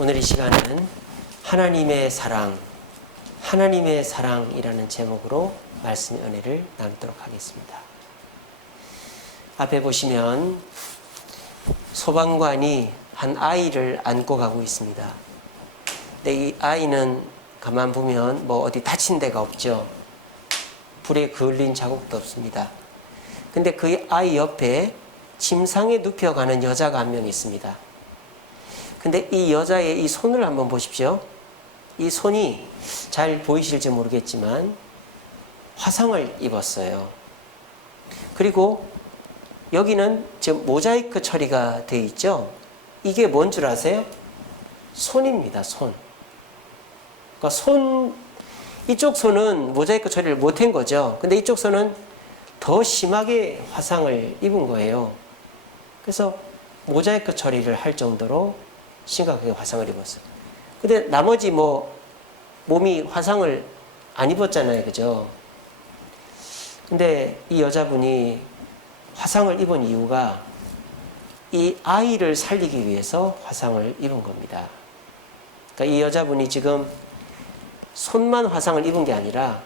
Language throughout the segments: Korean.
오늘 이 시간은 하나님의 사랑이라는 제목으로 말씀의 은혜를 나누도록 하겠습니다. 앞에 보시면 소방관이 한 아이를 안고 가고 있습니다. 근데 이 아이는 가만 보면 뭐 어디 다친 데가 없죠. 불에 그을린 자국도 없습니다. 근데 그 아이 옆에 침상에 눕혀가는 여자가 한 명 있습니다. 근데 이 여자의 이 손을 한번 보십시오. 이 손이 잘 보이실지 모르겠지만 화상을 입었어요. 그리고 여기는 지금 모자이크 처리가 되어 있죠. 이게 뭔 줄 아세요? 손입니다. 손. 그러니까 이쪽 손은 모자이크 처리를 못한 거죠. 근데 이쪽 손은 더 심하게 화상을 입은 거예요. 그래서 모자이크 처리를 할 정도로 심각하게 화상을 입었어요. 근데 나머지 몸이 화상을 안 입었잖아요. 그죠? 근데 이 여자분이 화상을 입은 이유가 이 아이를 살리기 위해서 화상을 입은 겁니다. 그러니까 이 여자분이 지금 손만 화상을 입은 게 아니라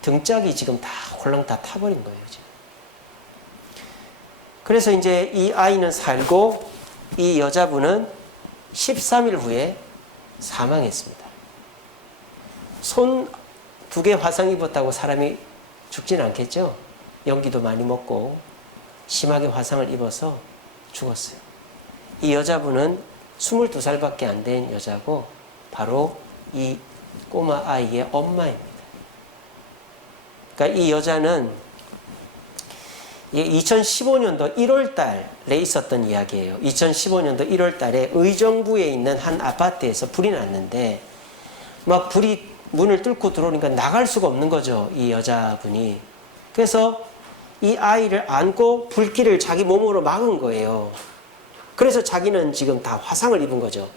등짝이 지금 다 홀랑 다 타버린 거예요. 지금. 그래서 이제 이 아이는 살고 이 여자분은 13일 후에 사망했습니다. 손 2개 화상 입었다고 사람이 죽지는 않겠죠? 연기도 많이 먹고 심하게 화상을 입어서 죽었어요. 이 여자분은 22살밖에 안 된 여자고 바로 이 꼬마 아이의 엄마입니다. 그러니까 이 여자는 2015년도 1월 달에 있었던 이야기예요. 2015년도 1월 달에 의정부에 있는 한 아파트에서 불이 났는데 막 불이 문을 뚫고 들어오니까 나갈 수가 없는 거죠. 이 여자분이. 그래서 이 아이를 안고 불길을 자기 몸으로 막은 거예요. 그래서 자기는 지금 다 화상을 입은 거죠.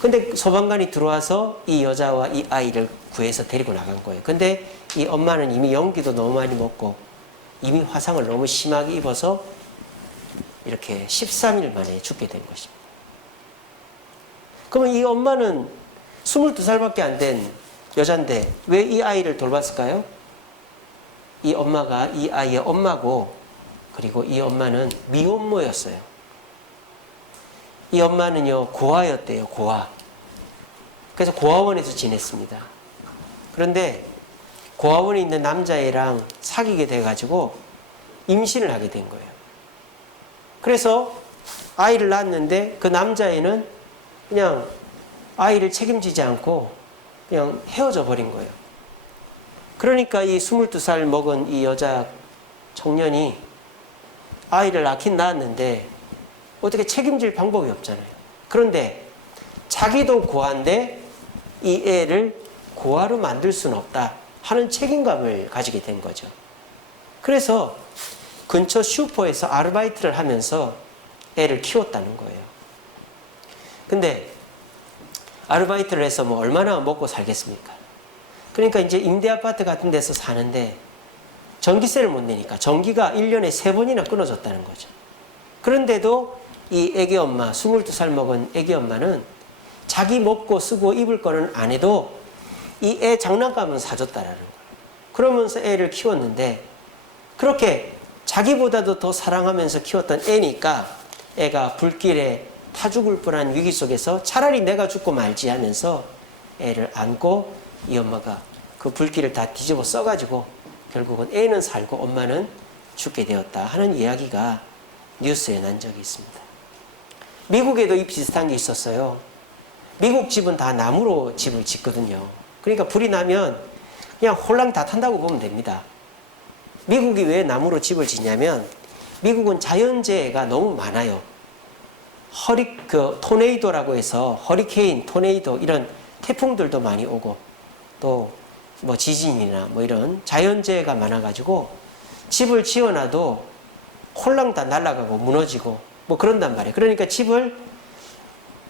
근데 소방관이 들어와서 이 여자와 이 아이를 구해서 데리고 나간 거예요. 근데 이 엄마는 이미 연기도 너무 많이 먹고 이미 화상을 너무 심하게 입어서 이렇게 13일 만에 죽게 된 것입니다. 그러면 이 엄마는 22살밖에 안 된 여잔데 왜 이 아이를 돌봤을까요? 이 엄마가 이 아이의 엄마고, 그리고 이 엄마는 미혼모였어요. 이 엄마는요, 고아였대요, 고아. 그래서 고아원에서 지냈습니다. 그런데 고아원에 있는 남자애랑 사귀게 돼가지고 임신을 하게 된 거예요. 그래서 아이를 낳았는데 그 남자애는 그냥 아이를 책임지지 않고 그냥 헤어져 버린 거예요. 그러니까 이 22살 먹은 이 여자 청년이 아이를 낳긴 낳았는데 어떻게 책임질 방법이 없잖아요. 그런데 자기도 고아인데 이 애를 고아로 만들 수는 없다 하는 책임감을 가지게 된 거죠. 그래서 근처 슈퍼에서 아르바이트를 하면서 애를 키웠다는 거예요. 근데 아르바이트를 해서 얼마나 먹고 살겠습니까? 그러니까 이제 임대아파트 같은 데서 사는데 전기세를 못 내니까 전기가 1년에 3번이나 끊어졌다는 거죠. 그런데도 이 애기 엄마, 22살 먹은 애기 엄마는 자기 먹고 쓰고 입을 거는 안 해도 이 애 장난감은 사줬다라는 거예요. 그러면서 애를 키웠는데 그렇게 자기보다도 더 사랑하면서 키웠던 애니까 애가 불길에 타 죽을 뻔한 위기 속에서 차라리 내가 죽고 말지 하면서 애를 안고 이 엄마가 그 불길을 다 뒤집어 써가지고 결국은 애는 살고 엄마는 죽게 되었다 하는 이야기가 뉴스에 난 적이 있습니다. 미국에도 이 비슷한 게 있었어요. 미국 집은 다 나무로 집을 짓거든요. 그러니까 불이 나면 그냥 홀랑 다 탄다고 보면 됩니다. 미국이 왜 나무로 집을 짓냐면 미국은 자연재해가 너무 많아요. 토네이도라고 해서 허리케인, 토네이도 이런 태풍들도 많이 오고 또 지진이나 이런 자연재해가 많아가지고 집을 지어놔도 홀랑 다 날아가고 무너지고 그런단 말이에요. 그러니까 집을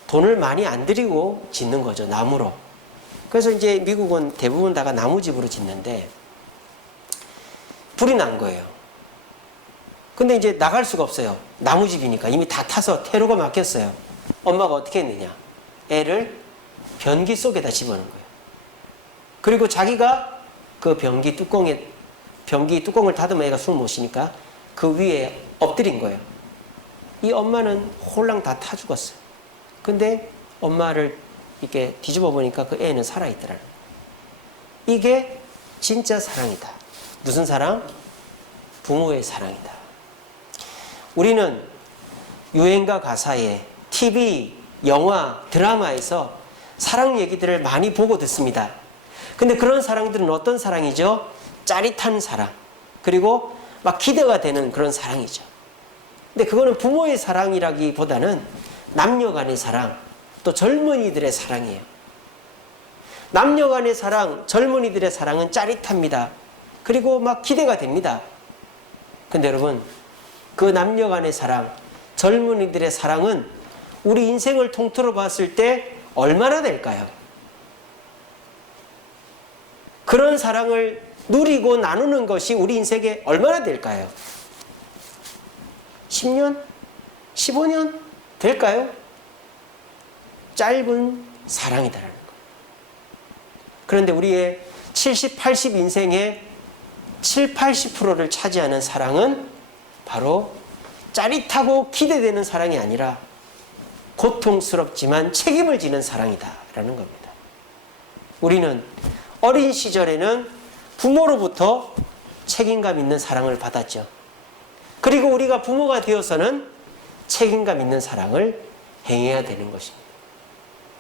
돈을 많이 안 들이고 짓는 거죠. 나무로. 그래서 이제 미국은 대부분 다가 나무집으로 짓는데 불이 난 거예요. 근데 이제 나갈 수가 없어요. 나무집이니까 이미 다 타서 퇴로가 막혔어요. 엄마가 어떻게 했느냐? 애를 변기 속에다 집어넣은 거예요. 그리고 자기가 그 변기 뚜껑을 닫으면 애가 숨 못 쉬니까 그 위에 엎드린 거예요. 이 엄마는 홀랑 다 타 죽었어요. 근데 엄마를 이렇게 뒤집어 보니까 그 애는 살아있더라는 거예요. 이게 진짜 사랑이다. 무슨 사랑? 부모의 사랑이다. 우리는 유행가 가사에 TV, 영화, 드라마에서 사랑 얘기들을 많이 보고 듣습니다. 근데 그런 사랑들은 어떤 사랑이죠? 짜릿한 사랑. 그리고 막 기대가 되는 그런 사랑이죠. 근데 그거는 부모의 사랑이라기보다는 남녀 간의 사랑, 또 젊은이들의 사랑이에요. 남녀 간의 사랑, 젊은이들의 사랑은 짜릿합니다. 그리고 막 기대가 됩니다. 근데 여러분, 그 남녀 간의 사랑, 젊은이들의 사랑은 우리 인생을 통틀어 봤을 때 얼마나 될까요? 그런 사랑을 누리고 나누는 것이 우리 인생에 얼마나 될까요? 10년? 15년? 될까요? 짧은 사랑이다라는 거예요. 그런데 우리의 70, 80 인생의 7, 80%를 차지하는 사랑은 바로 짜릿하고 기대되는 사랑이 아니라 고통스럽지만 책임을 지는 사랑이다라는 겁니다. 우리는 어린 시절에는 부모로부터 책임감 있는 사랑을 받았죠. 그리고 우리가 부모가 되어서는 책임감 있는 사랑을 행해야 되는 것입니다.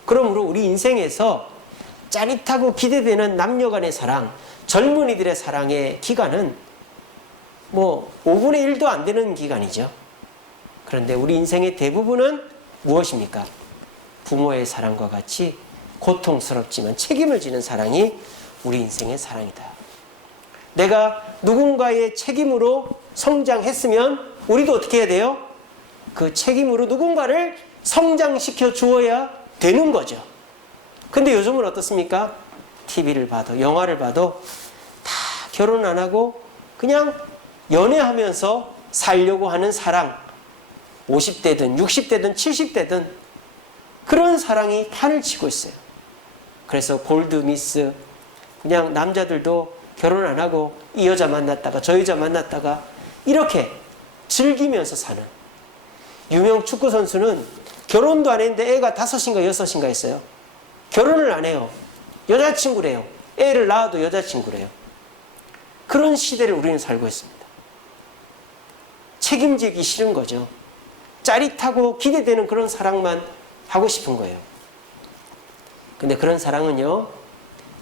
그러므로 우리 인생에서 짜릿하고 기대되는 남녀 간의 사랑, 젊은이들의 사랑의 기간은 5분의 1도 안 되는 기간이죠. 그런데 우리 인생의 대부분은 무엇입니까? 부모의 사랑과 같이 고통스럽지만 책임을 지는 사랑이 우리 인생의 사랑이다. 내가 누군가의 책임으로 성장했으면 우리도 어떻게 해야 돼요? 그 책임으로 누군가를 성장시켜 주어야 되는 거죠. 근데 요즘은 어떻습니까? TV를 봐도 영화를 봐도 다 결혼 안 하고 그냥 연애하면서 살려고 하는 사랑, 50대든 60대든 70대든 그런 사랑이 판을 치고 있어요. 그래서 골드미스, 그냥 남자들도 결혼 안 하고 이 여자 만났다가 저 여자 만났다가 이렇게 즐기면서 사는. 유명 축구 선수는 결혼도 안 했는데 애가 5인가 6인가 있어요. 결혼을 안 해요. 여자친구래요. 애를 낳아도 여자친구래요. 그런 시대를 우리는 살고 있습니다. 책임지기 싫은 거죠. 짜릿하고 기대되는 그런 사랑만 하고 싶은 거예요. 근데 그런 사랑은요,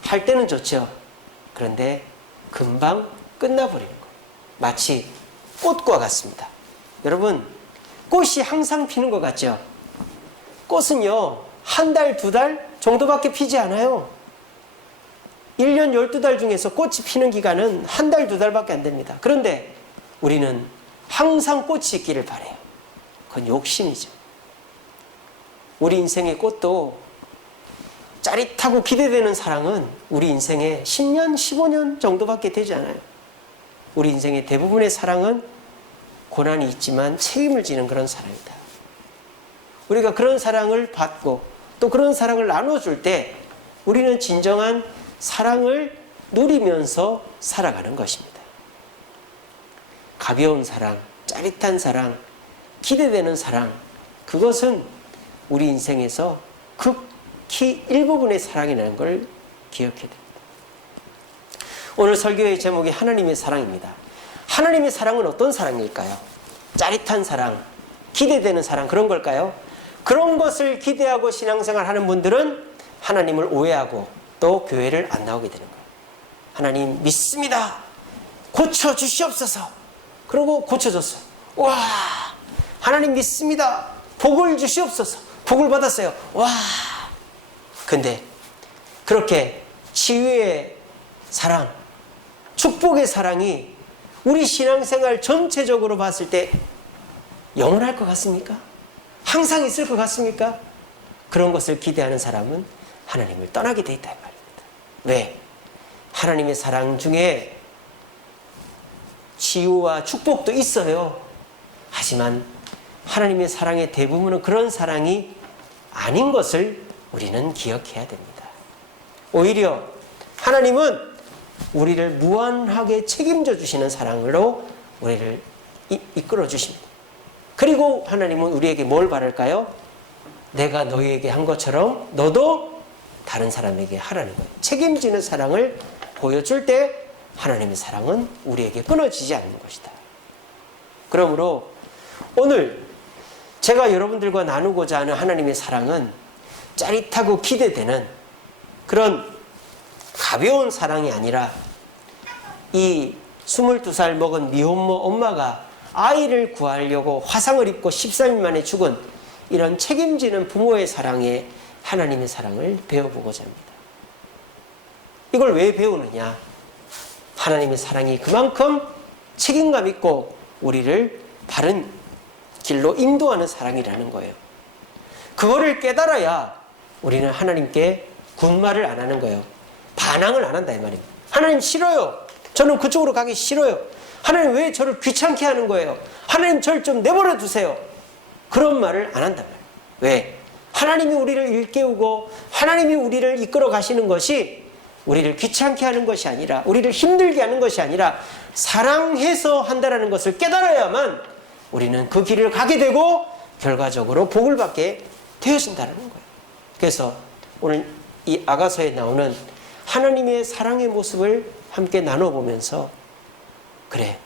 할 때는 좋죠. 그런데 금방 끝나버리는 거예요. 마치 꽃과 같습니다. 여러분, 꽃이 항상 피는 것 같죠? 꽃은요, 1달, 2달 정도밖에 피지 않아요. 1년 12달 중에서 꽃이 피는 기간은 1달, 2달밖에 안 됩니다. 그런데 우리는 항상 꽃이 있기를 바라요. 그건 욕심이죠. 우리 인생의 꽃도 짜릿하고 기대되는 사랑은 우리 인생의 10년, 15년 정도밖에 되지 않아요. 우리 인생의 대부분의 사랑은 고난이 있지만 책임을 지는 그런 사랑이다. 우리가 그런 사랑을 받고 또 그런 사랑을 나눠줄 때 우리는 진정한 사랑을 누리면서 살아가는 것입니다. 가벼운 사랑, 짜릿한 사랑, 기대되는 사랑, 그것은 우리 인생에서 극히 일부분의 사랑이라는 걸 기억해야 됩니다. 오늘 설교의 제목이 하나님의 사랑입니다. 하나님의 사랑은 어떤 사랑일까요? 짜릿한 사랑, 기대되는 사랑, 그런 걸까요? 그런 것을 기대하고 신앙생활 하는 분들은 하나님을 오해하고 또 교회를 안 나오게 되는 거예요. 하나님 믿습니다. 고쳐주시옵소서. 그러고 고쳐줬어요. 와, 하나님 믿습니다. 복을 주시옵소서. 복을 받았어요. 와. 근데 그렇게 치유의 사랑, 축복의 사랑이 우리 신앙생활 전체적으로 봤을 때 영원할 것 같습니까? 항상 있을 것 같습니까? 그런 것을 기대하는 사람은 하나님을 떠나게 돼 있다 이 말입니다. 왜? 하나님의 사랑 중에 치유와 축복도 있어요. 하지만 하나님의 사랑의 대부분은 그런 사랑이 아닌 것을 우리는 기억해야 됩니다. 오히려 하나님은 우리를 무한하게 책임져 주시는 사랑으로 우리를 이끌어 주십니다. 그리고 하나님은 우리에게 뭘 바랄까요? 내가 너희에게 한 것처럼 너도 다른 사람에게 하라는 거예요. 책임지는 사랑을 보여줄 때 하나님의 사랑은 우리에게 끊어지지 않는 것이다. 그러므로 오늘 제가 여러분들과 나누고자 하는 하나님의 사랑은 짜릿하고 기대되는 그런 가벼운 사랑이 아니라 이 22살 먹은 미혼모 엄마가 아이를 구하려고 화상을 입고 13일 만에 죽은 이런 책임지는 부모의 사랑에 하나님의 사랑을 배워보고자 합니다. 이걸 왜 배우느냐? 하나님의 사랑이 그만큼 책임감 있고 우리를 바른 길로 인도하는 사랑이라는 거예요. 그거를 깨달아야 우리는 하나님께 군말을 안 하는 거예요. 반항을 안 한다 이 말입니다. 하나님 싫어요. 저는 그쪽으로 가기 싫어요. 하나님 왜 저를 귀찮게 하는 거예요? 하나님 저를 좀 내버려 두세요. 그런 말을 안 한단 말이에요. 왜? 하나님이 우리를 일깨우고 하나님이 우리를 이끌어 가시는 것이 우리를 귀찮게 하는 것이 아니라 우리를 힘들게 하는 것이 아니라 사랑해서 한다는 것을 깨달아야만 우리는 그 길을 가게 되고 결과적으로 복을 받게 되어진다는 거예요. 그래서 오늘 이 아가서에 나오는 하나님의 사랑의 모습을 함께 나눠보면서 그래,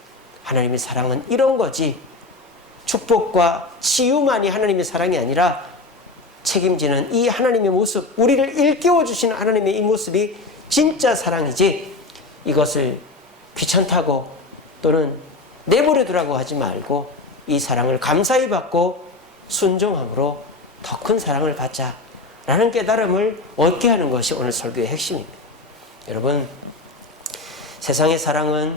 하나님의 사랑은 이런 거지. 축복과 치유만이 하나님의 사랑이 아니라 책임지는 이 하나님의 모습, 우리를 일깨워 주시는 하나님의 이 모습이 진짜 사랑이지, 이것을 귀찮다고 또는 내버려 두라고 하지 말고 이 사랑을 감사히 받고 순종함으로 더 큰 사랑을 받자라는 깨달음을 얻게 하는 것이 오늘 설교의 핵심입니다. 여러분, 세상의 사랑은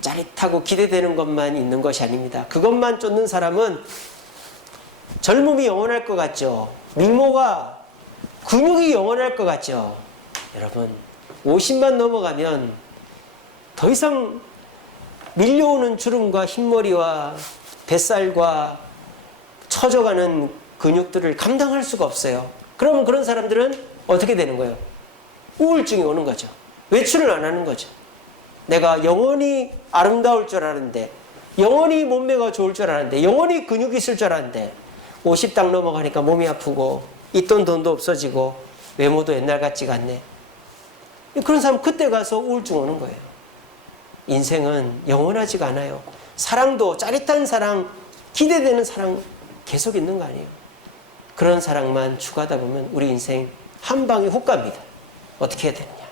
짜릿하고 기대되는 것만 있는 것이 아닙니다. 그것만 쫓는 사람은 젊음이 영원할 것 같죠. 미모가, 근육이 영원할 것 같죠. 여러분, 50만 넘어가면 더 이상 밀려오는 주름과 흰머리와 뱃살과 처져가는 근육들을 감당할 수가 없어요. 그러면 그런 사람들은 어떻게 되는 거예요? 우울증이 오는 거죠. 외출을 안 하는 거죠. 내가 영원히 아름다울 줄 알았는데, 영원히 몸매가 좋을 줄 알았는데, 영원히 근육이 있을 줄 알았는데 50딱 넘어가니까 몸이 아프고 있던 돈도 없어지고 외모도 옛날 같지가 않네. 그런 사람 그때 가서 우울증 오는 거예요. 인생은 영원하지가 않아요. 사랑도 짜릿한 사랑, 기대되는 사랑 계속 있는 거 아니에요. 그런 사랑만 추구하다 보면 우리 인생 한 방에 훅 갑니다. 어떻게 해야 되느냐?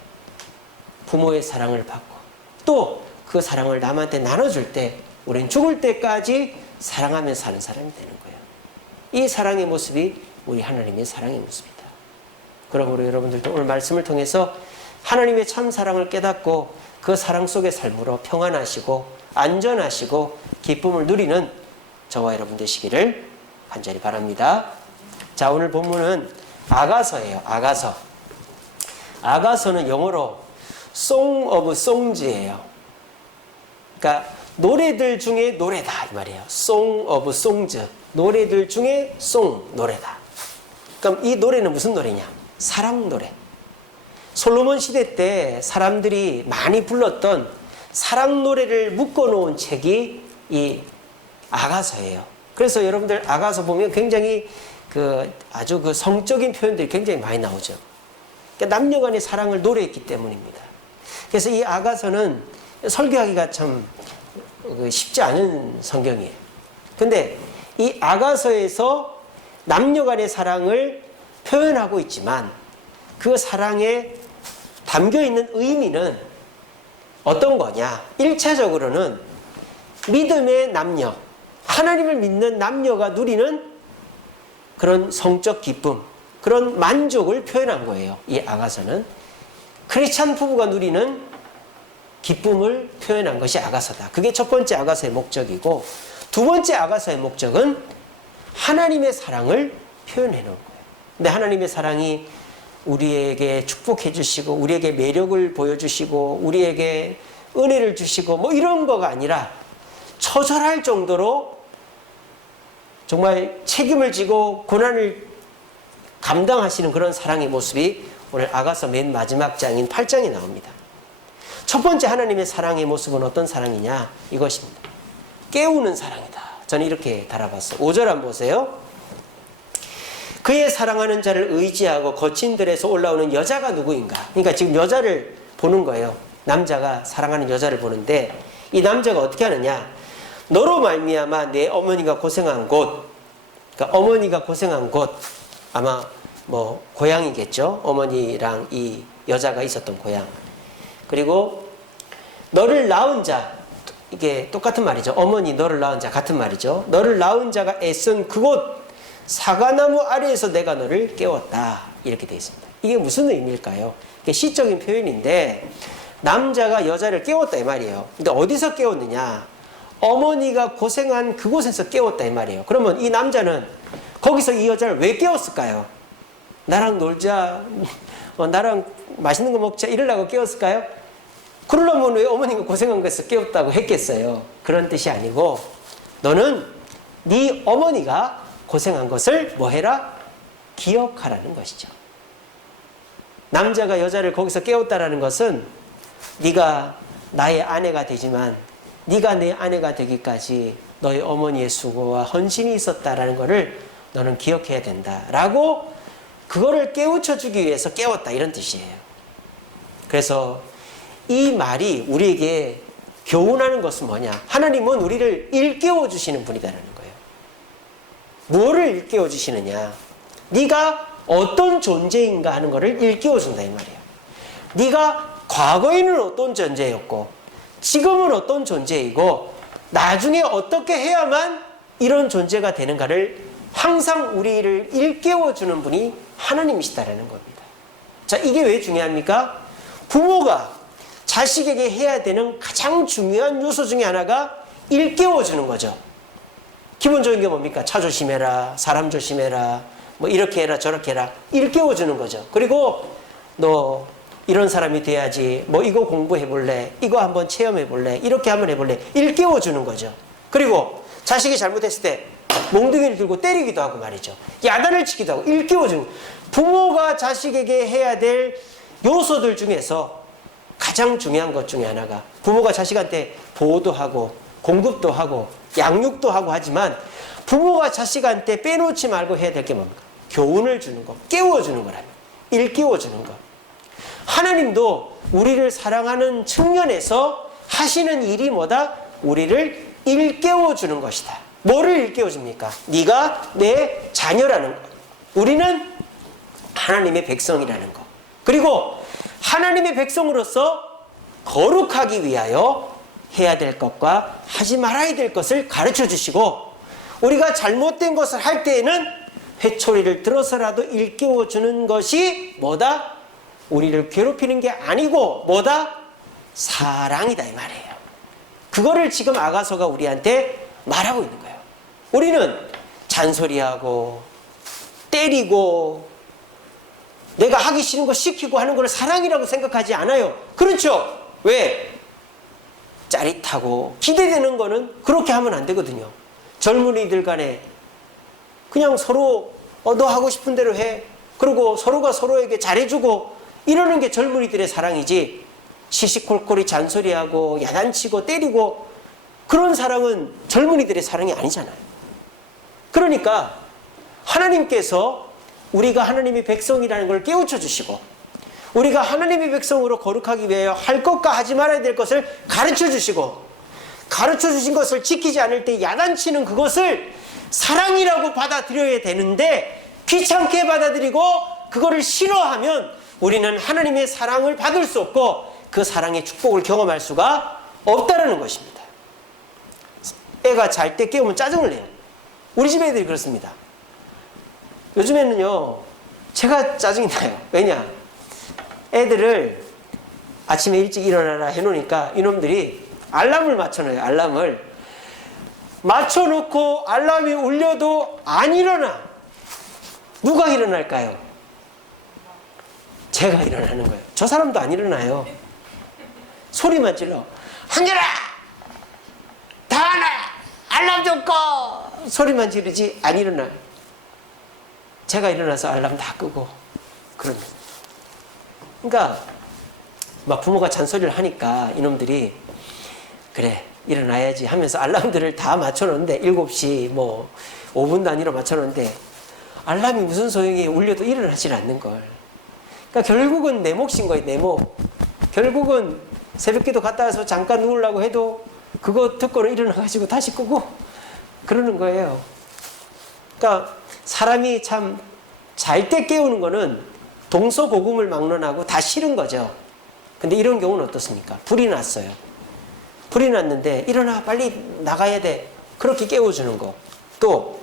부모의 사랑을 받고 또 그 사랑을 남한테 나눠줄 때 우리는 죽을 때까지 사랑하며 사는 사람이 되는 거예요. 이 사랑의 모습이 우리 하나님의 사랑의 모습이다. 그러므로 여러분들도 오늘 말씀을 통해서 하나님의 참 사랑을 깨닫고 그 사랑 속의 삶으로 평안하시고 안전하시고 기쁨을 누리는 저와 여러분 되시기를 간절히 바랍니다. 자, 오늘 본문은 아가서예요. 아가서. 아가서는 영어로 Song of Songs예요. 그러니까 노래들 중에 노래다 이 말이에요. Song of Songs. 노래들 중에 송, 노래다. 그럼 이 노래는 무슨 노래냐? 사랑 노래. 솔로몬 시대 때 사람들이 많이 불렀던 사랑 노래를 묶어놓은 책이 이 아가서예요. 그래서 여러분들 아가서 보면 굉장히 아주 성적인 표현들이 굉장히 많이 나오죠. 그러니까 남녀 간의 사랑을 노래했기 때문입니다. 그래서 이 아가서는 설교하기가 참 쉽지 않은 성경이에요. 근데 이 아가서에서 남녀 간의 사랑을 표현하고 있지만 그 사랑에 담겨 있는 의미는 어떤 거냐? 1차적으로는 믿음의 남녀, 하나님을 믿는 남녀가 누리는 그런 성적 기쁨, 그런 만족을 표현한 거예요. 이 아가서는 크리스찬 부부가 누리는 기쁨을 표현한 것이 아가서다. 그게 첫 번째 아가서의 목적이고, 두 번째 아가서의 목적은 하나님의 사랑을 표현해 놓은 거예요. 근데 하나님의 사랑이 우리에게 축복해 주시고 우리에게 매력을 보여주시고 우리에게 은혜를 주시고 뭐 이런 거가 아니라 처절할 정도로 정말 책임을 지고 고난을 감당하시는 그런 사랑의 모습이 오늘 아가서 맨 마지막 장인 8장에 나옵니다. 첫 번째 하나님의 사랑의 모습은 어떤 사랑이냐? 이것입니다. 깨우는 사랑이다. 저는 이렇게 달아봤어요. 5절 한번 보세요. 그의 사랑하는 자를 의지하고 거친 들에서 올라오는 여자가 누구인가? 그러니까 지금 여자를 보는 거예요. 남자가 사랑하는 여자를 보는데 이 남자가 어떻게 하느냐? 너로 말미암아 내 어머니가 고생한 곳, 그러니까 어머니가 고생한 곳, 아마 뭐 고향이겠죠. 어머니랑 이 여자가 있었던 고향. 그리고 너를 낳은 자, 이게 똑같은 말이죠. 어머니 너를 낳은 자 같은 말이죠. 너를 낳은 자가 애쓴 그곳 사과나무 아래에서 내가 너를 깨웠다. 이렇게 되어 있습니다. 이게 무슨 의미일까요? 이게 시적인 표현인데 남자가 여자를 깨웠다 이 말이에요. 근데 어디서 깨웠느냐? 어머니가 고생한 그곳에서 깨웠다 이 말이에요. 그러면 이 남자는 거기서 이 여자를 왜 깨웠을까요? 나랑 놀자, 나랑 맛있는 거 먹자 이러려고 깨웠을까요? 그러려면 왜 어머니가 고생한 것에서 깨웠다고 했겠어요? 그런 뜻이 아니고 너는 네 어머니가 고생한 것을 뭐 해라? 기억하라는 것이죠. 남자가 여자를 거기서 깨웠다라는 것은 네가 나의 아내가 되지만 네가 내 아내가 되기까지 너의 어머니의 수고와 헌신이 있었다라는 것을 너는 기억해야 된다라고 그거를 깨우쳐 주기 위해서 깨웠다 이런 뜻이에요. 그래서 이 말이 우리에게 교훈하는 것은 뭐냐? 하나님은 우리를 일깨워 주시는 분이다라는 거예요. 무엇을 일깨워 주시느냐? 네가 어떤 존재인가 하는 것을 일깨워 준다 이 말이에요. 네가 과거에는 어떤 존재였고 지금은 어떤 존재이고 나중에 어떻게 해야만 이런 존재가 되는가를 항상 우리를 일깨워 주는 분이 하나님이시다라는 겁니다. 자, 이게 왜 중요합니까? 부모가 자식에게 해야 되는 가장 중요한 요소 중에 하나가 일깨워 주는 거죠. 기본적인 게 뭡니까? 차 조심해라, 사람 조심해라, 뭐 이렇게 해라 저렇게 해라 일깨워 주는 거죠. 그리고 너 이런 사람이 돼야지, 뭐 이거 공부해 볼래, 이거 한번 체험해 볼래, 이렇게 한번 해볼래 일깨워 주는 거죠. 그리고 자식이 잘못했을 때 몽둥이를 들고 때리기도 하고 말이죠. 야단을 치기도 하고 일깨워 주는 거예요. 부모가 자식에게 해야 될 요소들 중에서 가장 중요한 것 중에 하나가 부모가 자식한테 보호도 하고 공급도 하고 양육도 하고 하지만 부모가 자식한테 빼놓지 말고 해야 될 게 뭡니까? 교훈을 주는 거, 깨워주는 거라면 일깨워주는 거. 하나님도 우리를 사랑하는 측면에서 하시는 일이 뭐다? 우리를 일깨워주는 것이다. 뭐를 일깨워줍니까? 네가 내 자녀라는 것. 우리는 하나님의 백성이라는 것. 그리고 하나님의 백성으로서 거룩하기 위하여 해야 될 것과 하지 말아야 될 것을 가르쳐 주시고 우리가 잘못된 것을 할 때에는 회초리를 들어서라도 일깨워주는 것이 뭐다? 우리를 괴롭히는 게 아니고 뭐다? 사랑이다 이 말이에요. 그거를 지금 아가서가 우리한테 말하고 있는 거예요. 우리는 잔소리하고 때리고 내가 하기 싫은 거 시키고 하는 걸 사랑이라고 생각하지 않아요. 그렇죠? 왜? 짜릿하고 기대되는 거는 그렇게 하면 안 되거든요. 젊은이들 간에 그냥 서로 너 하고 싶은 대로 해. 그리고 서로가 서로에게 잘해주고 이러는 게 젊은이들의 사랑이지, 시시콜콜이 잔소리하고 야단치고 때리고 그런 사랑은 젊은이들의 사랑이 아니잖아요. 그러니까 하나님께서 우리가 하나님의 백성이라는 걸 깨우쳐 주시고 우리가 하나님의 백성으로 거룩하기 위하여 할 것과 하지 말아야 될 것을 가르쳐 주시고 가르쳐 주신 것을 지키지 않을 때 야단치는 그것을 사랑이라고 받아들여야 되는데 귀찮게 받아들이고 그거를 싫어하면 우리는 하나님의 사랑을 받을 수 없고 그 사랑의 축복을 경험할 수가 없다는 것입니다. 애가 잘 때 깨우면 짜증을 내요. 우리 집 애들이 그렇습니다. 요즘에는요 제가 짜증이 나요. 왜냐? 애들을 아침에 일찍 일어나라 해놓으니까 이놈들이 알람을 맞춰놔요. 알람을 맞춰놓고 알람이 울려도 안 일어나. 누가 일어날까요? 제가 일어나는 거예요. 저 사람도 안 일어나요. 소리만 질러. 한결아! 다하나! 알람 좀 꺼! 소리만 지르지 안 일어나. 제가 일어나서 알람 다 끄고 그럽니다. 그러니까 막 부모가 잔소리를 하니까 이놈들이 그래 일어나야지 하면서 알람들을 다 맞춰놓는데 7시 뭐 5분 단위로 맞춰놓는데 알람이 무슨 소용이 울려도 일어나질 않는 걸. 그러니까 결국은 내 몫인 거예요. 내 몫. 결국은 새벽기도 갔다 와서 잠깐 누우려고 해도 그거 듣고는 일어나가지고 다시 끄고 그러는 거예요. 그러니까 사람이 참 잘 때 깨우는 거는 동서고금을 막론하고 다 싫은 거죠. 근데 이런 경우는 어떻습니까? 불이 났어요. 불이 났는데 일어나 빨리 나가야 돼. 그렇게 깨워주는 거. 또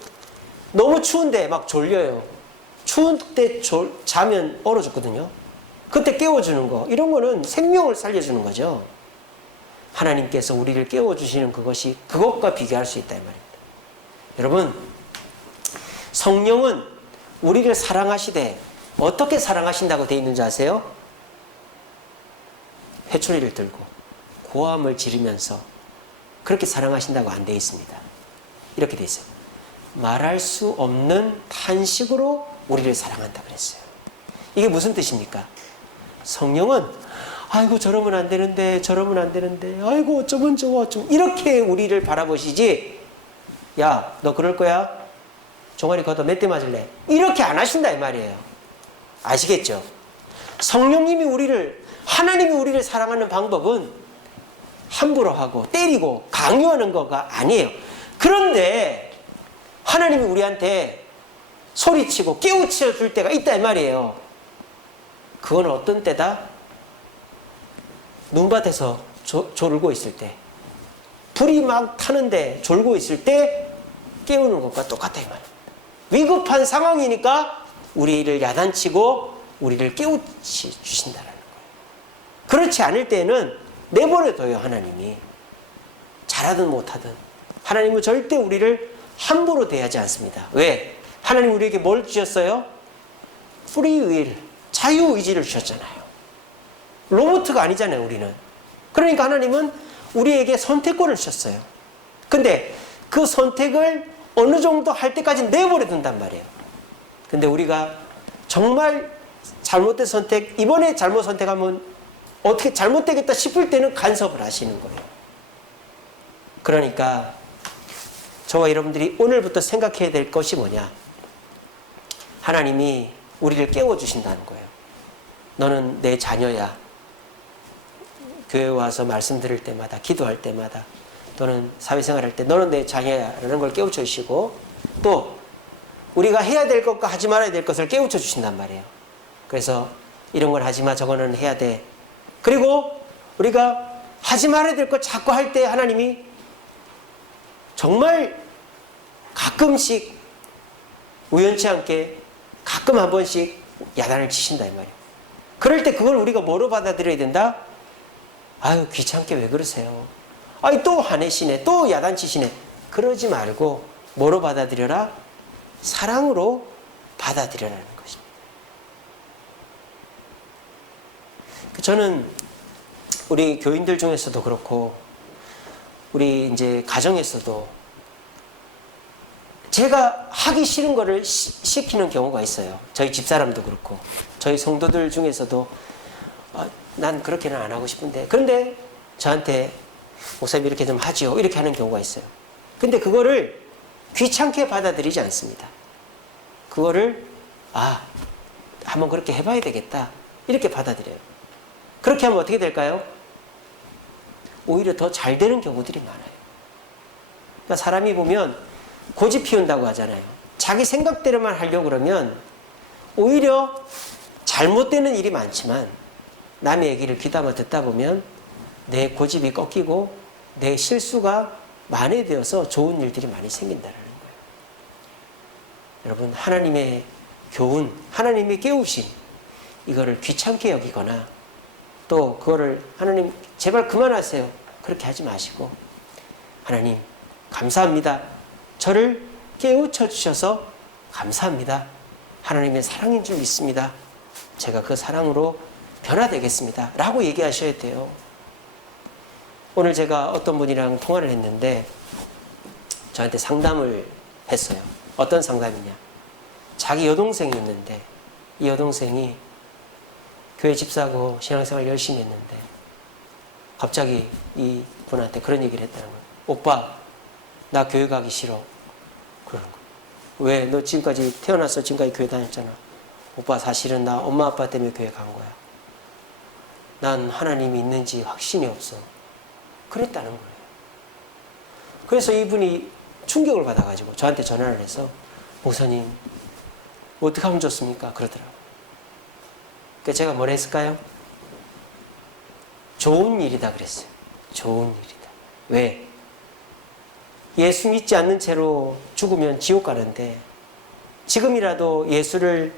너무 추운데 막 졸려요. 추운 때 자면 얼어 죽거든요. 그때 깨워주는 거. 이런 거는 생명을 살려주는 거죠. 하나님께서 우리를 깨워주시는 그것과 비교할 수 있다 이 말입니다. 여러분, 성령은 우리를 사랑하시되 어떻게 사랑하신다고 되어 있는지 아세요? 회초리를 들고 고함을 지르면서 그렇게 사랑하신다고 안 되어 있습니다. 이렇게 되어 있어요. 말할 수 없는 탄식으로 우리를 사랑한다 그랬어요. 이게 무슨 뜻입니까? 성령은 아이고 저러면 안 되는데 저러면 안 되는데 아이고 어쩌면 좋아 좀 이렇게 우리를 바라보시지 야 너 그럴 거야? 종아리 걷어 몇 대 맞을래? 이렇게 안 하신다 이 말이에요. 아시겠죠? 성령님이 하나님이 우리를 사랑하는 방법은 함부로 하고 때리고 강요하는 거가 아니에요. 그런데 하나님이 우리한테 소리치고 깨우쳐 줄 때가 있다 이 말이에요. 그건 어떤 때다? 눈밭에서 졸고 있을 때, 불이 막 타는데 졸고 있을 때 깨우는 것과 똑같다 이 말입니다. 위급한 상황이니까 우리를 야단치고 우리를 깨우치 주신다는 거예요. 그렇지 않을 때는 내버려둬요. 하나님이 잘하든 못하든 하나님은 절대 우리를 함부로 대하지 않습니다. 왜? 하나님 우리에게 뭘 주셨어요? 프리윌, 자유의지를 주셨잖아요. 로봇가 아니잖아요. 우리는. 그러니까 하나님은 우리에게 선택권을 주셨어요. 근데 그 선택을 어느 정도 할 때까지 내버려 둔단 말이에요. 근데 우리가 정말 잘못된 선택, 이번에 잘못 선택하면 어떻게 잘못되겠다 싶을 때는 간섭을 하시는 거예요. 그러니까 저와 여러분들이 오늘부터 생각해야 될 것이 뭐냐? 하나님이 우리를 깨워주신다는 거예요. 너는 내 자녀야. 교회 와서 말씀 들을 때마다, 기도할 때마다, 또는 사회생활 할 때 너는 내 자녀야 라는 걸 깨우쳐 주시고, 또 우리가 해야 될 것과 하지 말아야 될 것을 깨우쳐 주신단 말이에요. 그래서 이런 걸 하지 마, 저거는 해야 돼. 그리고 우리가 하지 말아야 될 것 자꾸 할 때 하나님이 정말 가끔씩 우연치 않게 가끔 한 번씩 야단을 치신다 이 말이에요. 그럴 때 그걸 우리가 뭐로 받아들여야 된다? 아유 귀찮게 왜 그러세요? 아유 또 화내시네, 또 야단치시네. 그러지 말고 뭐로 받아들여라? 사랑으로 받아들여라는 것입니다. 저는 우리 교인들 중에서도 그렇고 우리 이제 가정에서도 제가 하기 싫은 거를 시키는 경우가 있어요. 저희 집사람도 그렇고 저희 성도들 중에서도 난 그렇게는 안 하고 싶은데, 그런데 저한테 목사님 이렇게 좀 하지요 이렇게 하는 경우가 있어요. 근데 그거를 귀찮게 받아들이지 않습니다. 그거를 한번 그렇게 해봐야 되겠다 이렇게 받아들여요. 그렇게 하면 어떻게 될까요? 오히려 더 잘 되는 경우들이 많아요. 그러니까 사람이 보면 고집 피운다고 하잖아요. 자기 생각대로만 하려고 그러면 오히려 잘못되는 일이 많지만 남의 얘기를 귀담아 듣다 보면 내 고집이 꺾이고 내 실수가 만회되어서 좋은 일들이 많이 생긴다는 거예요. 여러분, 하나님의 교훈, 하나님의 깨우심, 이거를 귀찮게 여기거나 또 그거를 하나님 제발 그만하세요 그렇게 하지 마시고, 하나님 감사합니다. 저를 깨우쳐 주셔서 감사합니다. 하나님의 사랑인 줄 믿습니다. 제가 그 사랑으로 변화되겠습니다 라고 얘기하셔야 돼요. 오늘 제가 어떤 분이랑 통화를 했는데 저한테 상담을 했어요. 어떤 상담이냐? 자기 여동생이 있는데 이 여동생이 교회 집사고 신앙생활 열심히 했는데 갑자기 이 분한테 그런 얘기를 했다는 거예요. 오빠, 나 교회 가기 싫어. 그러는 거예요. 왜? 너 지금까지 태어나서 지금까지 교회 다녔잖아. 오빠, 사실은 나 엄마 아빠 때문에 교회 간 거야. 난 하나님이 있는지 확신이 없어. 그랬다는 거예요. 그래서 이분이 충격을 받아가지고 저한테 전화를 해서 목사님 어떻게 하면 좋습니까? 그러더라고요. 그러니까 제가 뭐라 했을까요? 좋은 일이다 그랬어요. 좋은 일이다. 왜? 예수 믿지 않는 채로 죽으면 지옥 가는데 지금이라도 예수를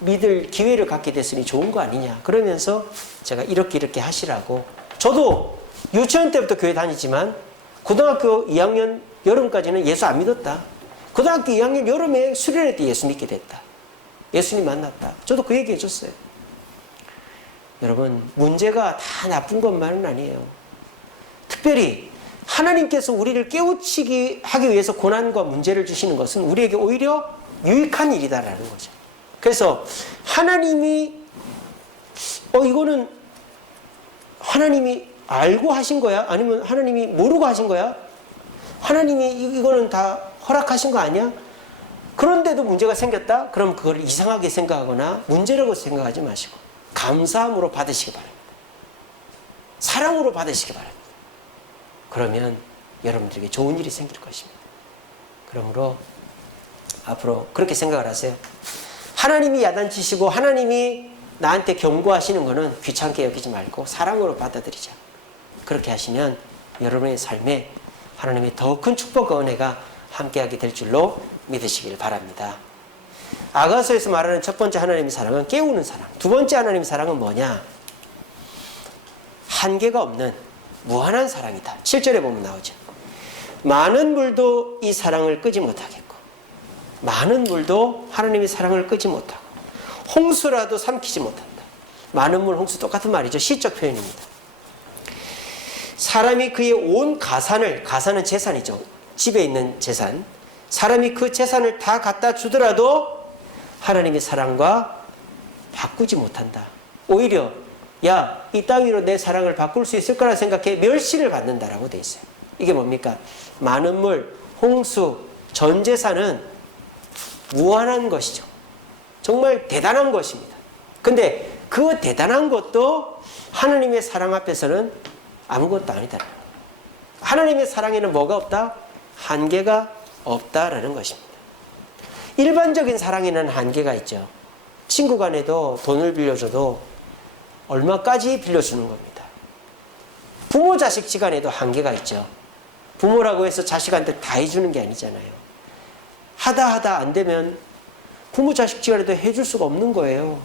믿을 기회를 갖게 됐으니 좋은 거 아니냐. 그러면서 제가 이렇게 하시라고. 저도 유치원 때부터 교회 다니지만 고등학교 2학년 여름까지는 예수 안 믿었다. 고등학교 2학년 여름에 수련회 때 예수 믿게 됐다. 예수님 만났다. 저도 그 얘기 해줬어요. 여러분, 문제가 다 나쁜 것만은 아니에요. 특별히 하나님께서 우리를 깨우치기 하기 위해서 고난과 문제를 주시는 것은 우리에게 오히려 유익한 일이다라는 거죠. 그래서 하나님이 이거는 하나님이 알고 하신 거야? 아니면 하나님이 모르고 하신 거야? 하나님이 이거는 다 허락하신 거 아니야? 그런데도 문제가 생겼다? 그럼 그걸 이상하게 생각하거나 문제라고 생각하지 마시고 감사함으로 받으시기 바랍니다. 사랑으로 받으시기 바랍니다. 그러면 여러분들에게 좋은 일이 생길 것입니다. 그러므로 앞으로 그렇게 생각을 하세요. 하나님이 야단치시고 하나님이 나한테 경고하시는 거는 귀찮게 여기지 말고 사랑으로 받아들이자. 그렇게 하시면 여러분의 삶에 하나님의 더 큰 축복과 은혜가 함께하게 될 줄로 믿으시길 바랍니다. 아가서에서 말하는 첫 번째 하나님의 사랑은 깨우는 사랑. 두 번째 하나님의 사랑은 뭐냐? 한계가 없는 무한한 사랑이다. 7절에 보면 나오죠. 많은 물도 이 사랑을 끄지 못하겠고 많은 물도 하나님의 사랑을 끄지 못하고 홍수라도 삼키지 못한다. 많은 물, 홍수 똑같은 말이죠. 시적 표현입니다. 사람이 그의 온 가산은 재산이죠. 집에 있는 재산. 사람이 그 재산을 다 갖다 주더라도 하나님의 사랑과 바꾸지 못한다. 오히려 야, 이 따위로 내 사랑을 바꿀 수 있을 거라 생각해 멸시를 받는다라고 돼 있어요. 이게 뭡니까? 많은 물, 홍수, 전 재산은 무한한 것이죠. 정말 대단한 것입니다. 근데 그 대단한 것도 하나님의 사랑 앞에서는 아무것도 아니다. 하나님의 사랑에는 뭐가 없다? 한계가 없다라는 것입니다. 일반적인 사랑에는 한계가 있죠. 친구 간에도 돈을 빌려줘도 얼마까지 빌려주는 겁니다. 부모 자식 지간에도 한계가 있죠. 부모라고 해서 자식한테 다 해주는 게 아니잖아요. 하다 안 되면 부모 자식 지간에도 해줄 수가 없는 거예요.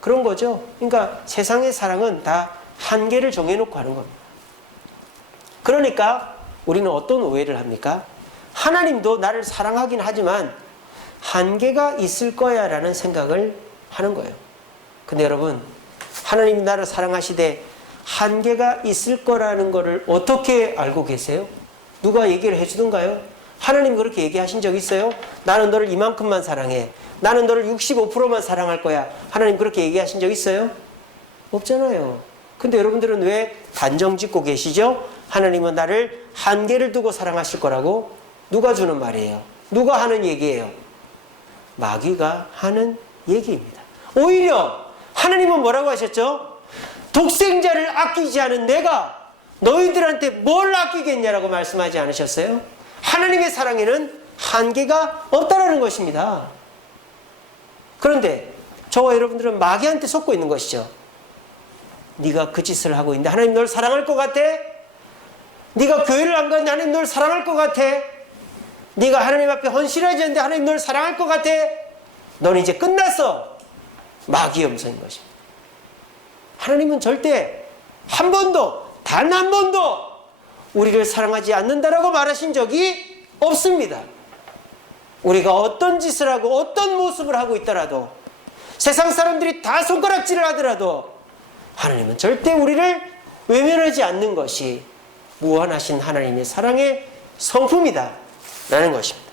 그런 거죠. 그러니까 세상의 사랑은 다 한계를 정해놓고 하는 겁니다. 그러니까 우리는 어떤 오해를 합니까? 하나님도 나를 사랑하긴 하지만 한계가 있을 거야 라는 생각을 하는 거예요. 근데 여러분, 하나님이 나를 사랑하시되 한계가 있을 거라는 것을 어떻게 알고 계세요? 누가 얘기를 해주던가요? 하나님 그렇게 얘기하신 적 있어요? 나는 너를 이만큼만 사랑해. 나는 너를 65%만 사랑할 거야. 하나님 그렇게 얘기하신 적 있어요? 없잖아요. 근데 여러분들은 왜 단정 짓고 계시죠? 하나님은 나를 한계를 두고 사랑하실 거라고? 누가 주는 말이에요? 누가 하는 얘기예요? 마귀가 하는 얘기입니다. 오히려 하나님은 뭐라고 하셨죠? 독생자를 아끼지 않은 내가 너희들한테 뭘 아끼겠냐라고 말씀하지 않으셨어요? 하나님의 사랑에는 한계가 없다라는 것입니다. 그런데 저와 여러분들은 마귀한테 속고 있는 것이죠. 네가 그 짓을 하고 있는데 하나님 널 사랑할 것 같아? 네가 교회를 안 가는데 하나님 널 사랑할 것 같아? 네가 하나님 앞에 헌신하지 않는데 하나님 널 사랑할 것 같아? 너는 이제 끝났어. 마귀의 음성인 것입니다. 하나님은 절대 한 번도, 단 한 번도 우리를 사랑하지 않는다라고 말하신 적이 없습니다. 우리가 어떤 짓을 하고 어떤 모습을 하고 있더라도 세상 사람들이 다 손가락질을 하더라도 하나님은 절대 우리를 외면하지 않는 것이 무한하신 하나님의 사랑의 성품이다 라는 것입니다.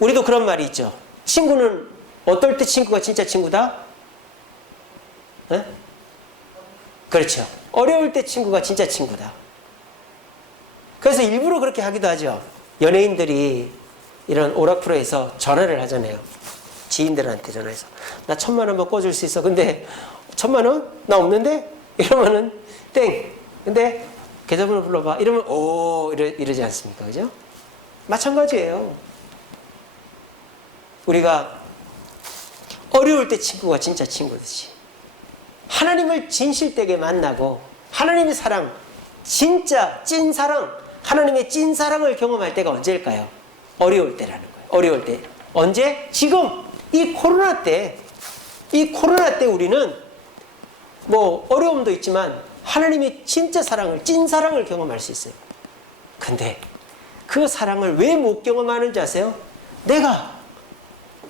우리도 그런 말이 있죠. 친구는 어떨 때 친구가 진짜 친구다? 에? 그렇죠. 어려울 때 친구가 진짜 친구다. 그래서 일부러 그렇게 하기도 하죠. 연예인들이 이런 오락프로에서 전화를 하잖아요. 지인들한테 전화해서 나 1,000,000원만 꿔줄 수 있어. 근데 1,000,000원? 나 없는데? 이러면은 땡. 근데 계좌번호 불러봐. 이러면 오 이러지 않습니까? 그죠? 마찬가지예요. 우리가 어려울 때 친구가 진짜 친구듯이 하나님을 진실되게 만나고 하나님의 사랑, 진짜 찐사랑, 하나님의 찐사랑을 경험할 때가 언제일까요? 어려울 때라는 거예요. 어려울 때. 언제? 지금 이 코로나 때 우리는 뭐 어려움도 있지만 하나님의 진짜 사랑을, 찐사랑을 경험할 수 있어요. 근데 그 사랑을 왜 못 경험하는지 아세요? 내가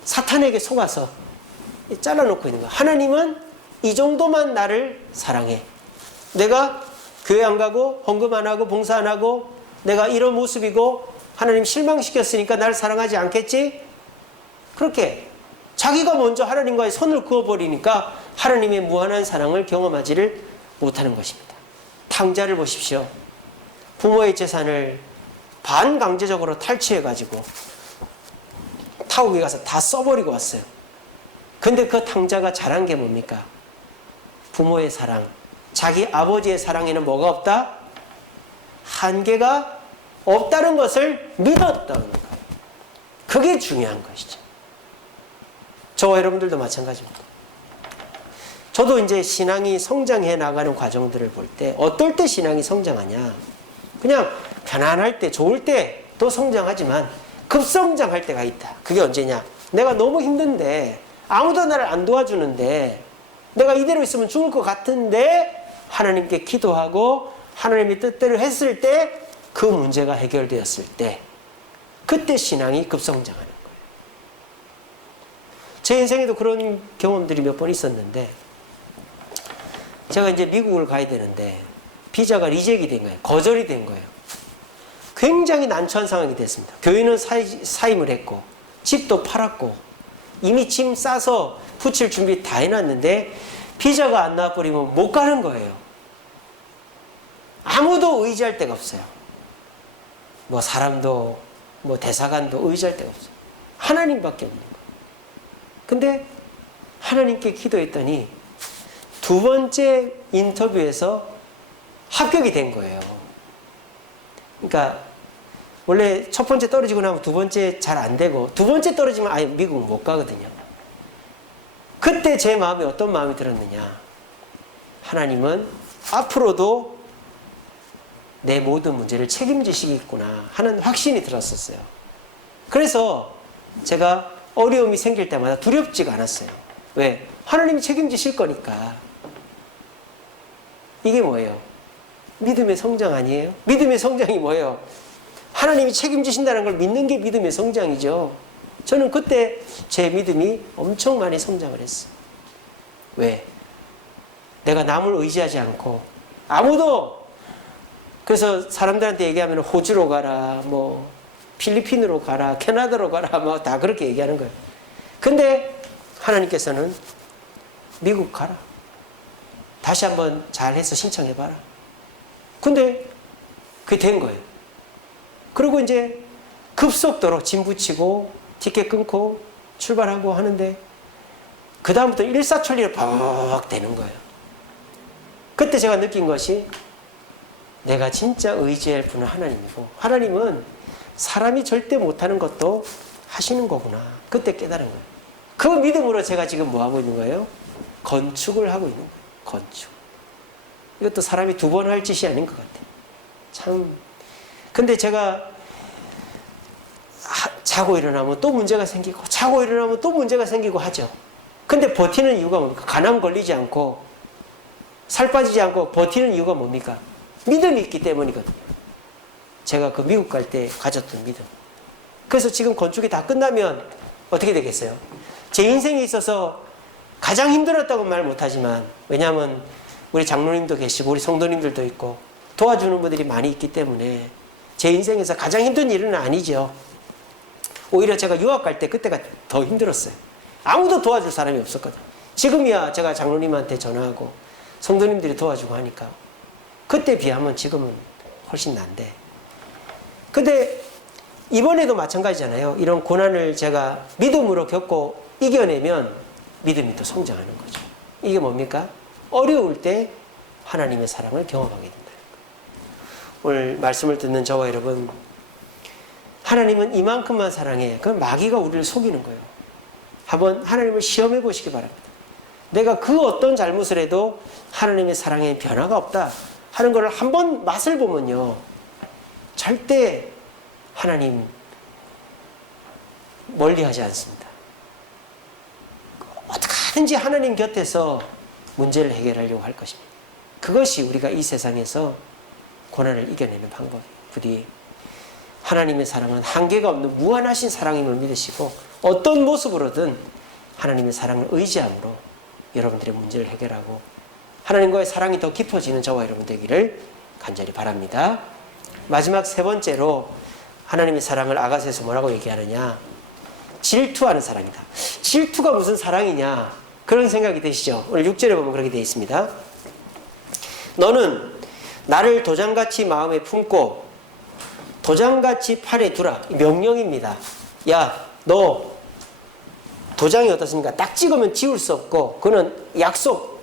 사탄에게 속아서 잘라놓고 있는 거야. 하나님은 이 정도만 나를 사랑해. 내가 교회 안 가고 헌금 안 하고 봉사 안 하고 내가 이런 모습이고 하나님 실망시켰으니까 나를 사랑하지 않겠지? 그렇게 자기가 먼저 하나님과의 선을 그어버리니까 하나님의 무한한 사랑을 경험하지를 못하는 것입니다. 탕자를 보십시오. 부모의 재산을 반강제적으로 탈취해가지고 타국에 가서 다 써버리고 왔어요. 근데 그 탕자가 잘한 게 뭡니까? 부모의 사랑, 자기 아버지의 사랑에는 뭐가 없다? 한계가 없다는 것을 믿었다는 거예요. 그게 중요한 것이죠. 저와 여러분들도 마찬가지입니다. 저도 이제 신앙이 성장해 나가는 과정들을 볼 때 어떨 때 신앙이 성장하냐? 그냥 편안할 때, 좋을 때도 성장하지만 급성장할 때가 있다. 그게 언제냐? 내가 너무 힘든데 아무도 나를 안 도와주는데 내가 이대로 있으면 죽을 것 같은데 하나님께 기도하고 하나님의 뜻대로 했을 때 그 문제가 해결되었을 때 그때 신앙이 급성장하는 거예요. 제 인생에도 그런 경험들이 몇 번 있었는데 제가 이제 미국을 가야 되는데 비자가 리젝이 된 거예요. 거절이 된 거예요. 굉장히 난처한 상황이 됐습니다. 교회는 사임을 했고 집도 팔았고 이미 짐 싸서 붙일 준비 다 해놨는데 비자가 안 나와버리면 못 가는 거예요. 아무도 의지할 데가 없어요. 뭐 사람도 뭐 대사관도 의지할 데가 없어요. 하나님밖에 없는 거예요. 근데 하나님께 기도했더니 두 번째 인터뷰에서 합격이 된 거예요. 그러니까 원래 첫 번째 떨어지고 나면 두 번째 잘 안 되고 두 번째 떨어지면 아예 미국 못 가거든요. 그때 제 마음에 어떤 마음이 들었느냐? 하나님은 앞으로도 내 모든 문제를 책임지시겠구나 하는 확신이 들었었어요. 그래서 제가 어려움이 생길 때마다 두렵지가 않았어요. 왜? 하나님이 책임지실 거니까. 이게 뭐예요? 믿음의 성장 아니에요? 믿음의 성장이 뭐예요? 하나님이 책임지신다는 걸 믿는 게 믿음의 성장이죠. 저는 그때 제 믿음이 엄청 많이 성장을 했어요. 왜? 내가 남을 의지하지 않고 아무도 그래서 사람들한테 얘기하면 호주로 가라, 뭐 필리핀으로 가라, 캐나다로 가라, 뭐 다 그렇게 얘기하는 거예요. 근데 하나님께서는 미국 가라. 다시 한번 잘해서 신청해봐라. 근데 그게 된 거예요. 그리고 이제 급속도로 짐 붙이고 티켓 끊고 출발하고 하는데 그 다음부터 일사천리로 팍 되는 거예요. 그때 제가 느낀 것이 내가 진짜 의지할 분은 하나님이고 하나님은 사람이 절대 못하는 것도 하시는 거구나. 그때 깨달은 거예요. 그 믿음으로 제가 지금 뭐 하고 있는 거예요? 건축을 하고 있는 거예요. 건축. 이것도 사람이 두 번 할 짓이 아닌 것 같아요. 참. 근데 제가 자고 일어나면 또 문제가 생기고 자고 일어나면 또 문제가 생기고 하죠. 근데 버티는 이유가 뭡니까? 간암 걸리지 않고 살 빠지지 않고 버티는 이유가 뭡니까? 믿음이 있기 때문이거든요. 제가 그 미국 갈 때 가졌던 믿음. 그래서 지금 건축이 다 끝나면 어떻게 되겠어요? 제 인생에 있어서 가장 힘들었다고 말 못하지만 왜냐하면 우리 장로님도 계시고 우리 성도님들도 있고 도와주는 분들이 많이 있기 때문에 제 인생에서 가장 힘든 일은 아니죠. 오히려 제가 유학 갈 때 그때가 더 힘들었어요. 아무도 도와줄 사람이 없었거든. 지금이야 제가 장로님한테 전화하고 성도님들이 도와주고 하니까 그때 비하면 지금은 훨씬 난데. 근데 이번에도 마찬가지잖아요. 이런 고난을 제가 믿음으로 겪고 이겨내면 믿음이 또 성장하는 거죠. 이게 뭡니까? 어려울 때 하나님의 사랑을 경험하게 된다는 거예요. 오늘 말씀을 듣는 저와 여러분, 하나님은 이만큼만 사랑해. 그건 마귀가 우리를 속이는 거예요. 한번 하나님을 시험해 보시기 바랍니다. 내가 그 어떤 잘못을 해도 하나님의 사랑에 변화가 없다 하는 걸 한번 맛을 보면요, 절대 하나님 멀리하지 않습니다. 어떻게든지 하나님 곁에서 문제를 해결하려고 할 것입니다. 그것이 우리가 이 세상에서 고난을 이겨내는 방법이에요. 부디 하나님의 사랑은 한계가 없는 무한하신 사랑임을 믿으시고 어떤 모습으로든 하나님의 사랑을 의지함으로 여러분들의 문제를 해결하고 하나님과의 사랑이 더 깊어지는 저와 여러분 되기를 간절히 바랍니다. 마지막 세 번째로 하나님의 사랑을 아가서에서 뭐라고 얘기하느냐? 질투하는 사랑이다. 질투가 무슨 사랑이냐? 그런 생각이 드시죠? 오늘 6절에 보면 그렇게 되어 있습니다. 너는 나를 도장같이 마음에 품고 도장같이 팔에 두라. 명령입니다. 야, 너 도장이 어떻습니까? 딱 찍으면 지울 수 없고 그는 약속,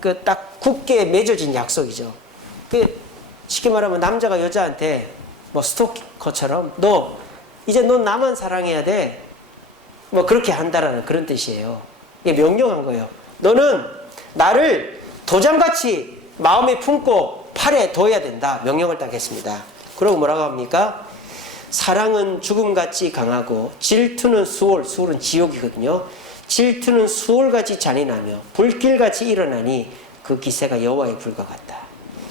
그 딱 굳게 맺어진 약속이죠. 그 쉽게 말하면 남자가 여자한테 뭐 스토커처럼 이제 넌 나만 사랑해야 돼. 뭐 그렇게 한다라는 그런 뜻이에요. 이게 명령한 거예요. 너는 나를 도장같이 마음에 품고 팔에 둬야 된다. 명령을 딱 했습니다. 그러고 뭐라고 합니까? 사랑은 죽음같이 강하고 질투는 수월은 지옥이거든요. 질투는 수월같이 잔인하며 불길같이 일어나니 그 기세가 여호와의 불과 같다.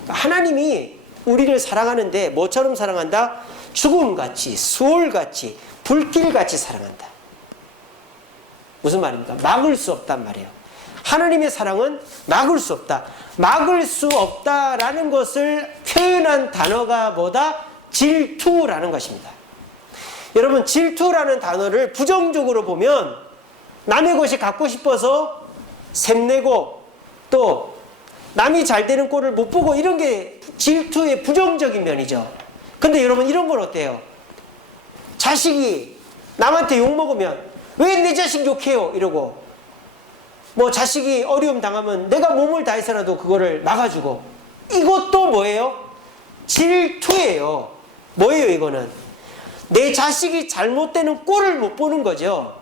그러니까 하나님이 우리를 사랑하는데 뭐처럼 사랑한다? 죽음같이 수월같이 불길같이 사랑한다. 무슨 말입니까? 막을 수 없단 말이에요. 하나님의 사랑은 막을 수 없다. 막을 수 없다라는 것을 표현한 단어가 뭐다? 질투라는 것입니다. 여러분, 질투라는 단어를 부정적으로 보면 남의 것이 갖고 싶어서 샘내고 또 남이 잘 되는 꼴을 못 보고 이런 게 질투의 부정적인 면이죠. 근데 여러분, 이런 건 어때요? 자식이 남한테 욕먹으면 왜 내 자식 욕해요? 이러고 뭐 자식이 어려움 당하면 내가 몸을 다해서라도 그거를 막아주고, 이것도 뭐예요? 질투예요. 뭐예요 이거는? 내 자식이 잘못되는 꼴을 못 보는 거죠.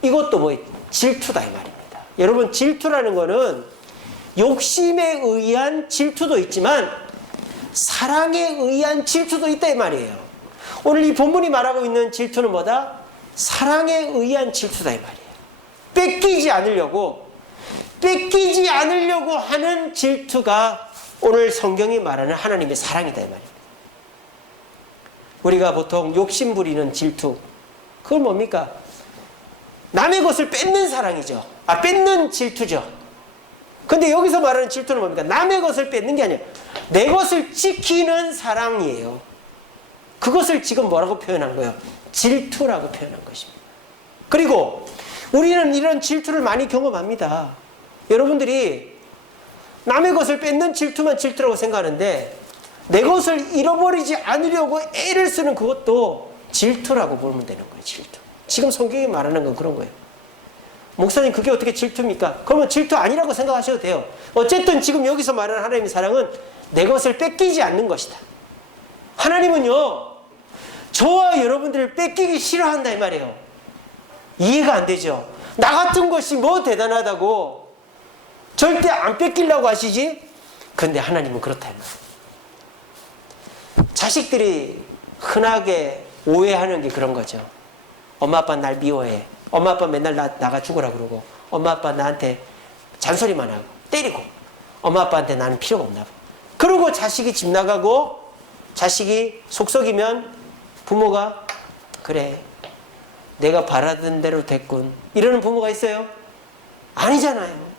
이것도 뭐 질투다 이 말입니다. 여러분, 질투라는 거는 욕심에 의한 질투도 있지만 사랑에 의한 질투도 있다 이 말이에요. 오늘 이 본문이 말하고 있는 질투는 뭐다? 사랑에 의한 질투다 이 말이에요. 뺏기지 않으려고 하는 질투가 오늘 성경이 말하는 하나님의 사랑이다 이 말입니다. 우리가 보통 욕심 부리는 질투, 그건 뭡니까? 남의 것을 뺏는 사랑이죠. 뺏는 질투죠. 근데 여기서 말하는 질투는 뭡니까? 남의 것을 뺏는 게 아니에요. 내 것을 지키는 사랑이에요. 그것을 지금 뭐라고 표현한 거예요? 질투라고 표현한 것입니다. 그리고 우리는 이런 질투를 많이 경험합니다. 여러분들이 남의 것을 뺏는 질투만 질투라고 생각하는데 내 것을 잃어버리지 않으려고 애를 쓰는 그것도 질투라고 보면 되는 거예요. 질투. 지금 성경이 말하는 건 그런 거예요. 목사님, 그게 어떻게 질투입니까? 그러면 질투 아니라고 생각하셔도 돼요. 어쨌든 지금 여기서 말하는 하나님의 사랑은 내 것을 뺏기지 않는 것이다. 하나님은요, 저와 여러분들을 뺏기기 싫어한다 이 말이에요. 이해가 안 되죠? 나 같은 것이 뭐 대단하다고 절대 안 뺏기려고 하시지? 근데 하나님은 그렇다 이 말이에요. 자식들이 흔하게 오해하는 게 그런 거죠. 엄마 아빠 날 미워해. 엄마 아빠 맨날 나가 죽으라 그러고, 엄마 아빠 나한테 잔소리만 하고 때리고, 엄마 아빠한테 나는 필요가 없나 봐. 그러고 자식이 집 나가고 자식이 속썩이면 부모가 그래, 내가 바라던 대로 됐군, 이러는 부모가 있어요? 아니잖아요.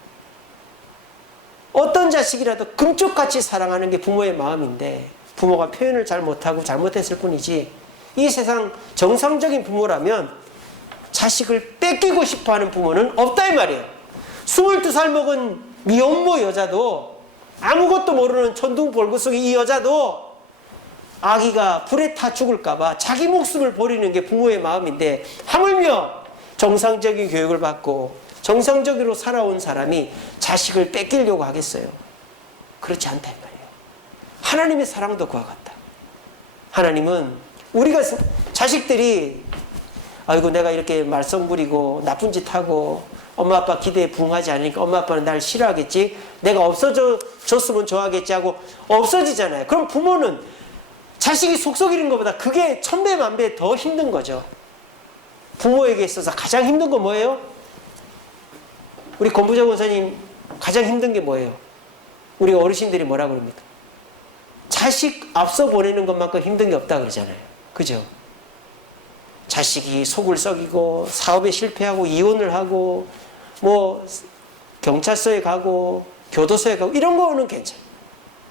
어떤 자식이라도 금쪽같이 사랑하는 게 부모의 마음인데 부모가 표현을 잘 못하고 잘못했을 뿐이지 이 세상 정상적인 부모라면 자식을 뺏기고 싶어하는 부모는 없다 이 말이에요. 22살 먹은 미혼모 여자도, 아무것도 모르는 천둥벌구속이 이 여자도 아기가 불에 타 죽을까 봐 자기 목숨을 버리는 게 부모의 마음인데, 하물며 정상적인 교육을 받고 정상적으로 살아온 사람이 자식을 뺏기려고 하겠어요? 그렇지 않다 이 말이에요. 하나님의 사랑도 그와 같다. 하나님은 우리가, 자식들이 아이고 내가 이렇게 말썽 부리고 나쁜 짓 하고 엄마 아빠 기대에 부응하지 않으니까 엄마 아빠는 날 싫어하겠지, 내가 없어졌으면 좋아하겠지 하고 없어지잖아요. 그럼 부모는 자식이 속썩이는 것보다 그게 천배 만배 더 힘든 거죠. 부모에게 있어서 가장 힘든 건 뭐예요? 우리 권부정 원사님 가장 힘든 게 뭐예요? 우리 어르신들이 뭐라 그럽니까? 자식 앞서 보내는 것만큼 힘든 게 없다 그러잖아요. 그죠? 자식이 속을 썩이고 사업에 실패하고 이혼을 하고 뭐 경찰서에 가고 교도소에 가고 이런 거는 괜찮아요.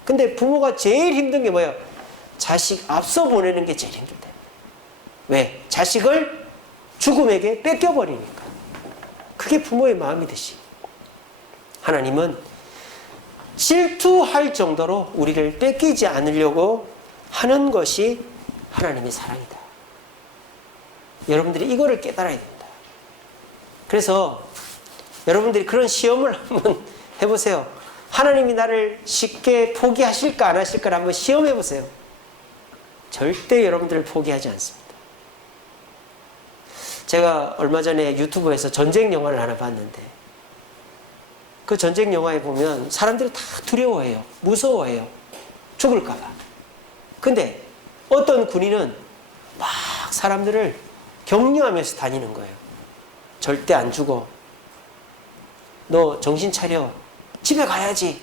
근데 부모가 제일 힘든 게 뭐예요? 자식 앞서 보내는 게 제일 힘들다. 왜? 자식을 죽음에게 뺏겨버리니까. 그게 부모의 마음이듯이 하나님은 질투할 정도로 우리를 뺏기지 않으려고 하는 것이 하나님의 사랑이다. 여러분들이 이거를 깨달아야 된다. 그래서 여러분들이 그런 시험을 한번 해보세요. 하나님이 나를 쉽게 포기하실까 안 하실까를 한번 시험해 보세요. 절대 여러분들을 포기하지 않습니다. 제가 얼마 전에 유튜브에서 전쟁 영화를 하나 봤는데, 그 전쟁 영화에 보면 사람들이 다 두려워해요. 무서워해요. 죽을까 봐. 근데 어떤 군인은 막 사람들을 격려하면서 다니는 거예요. 절대 안 죽어. 너 정신 차려. 집에 가야지.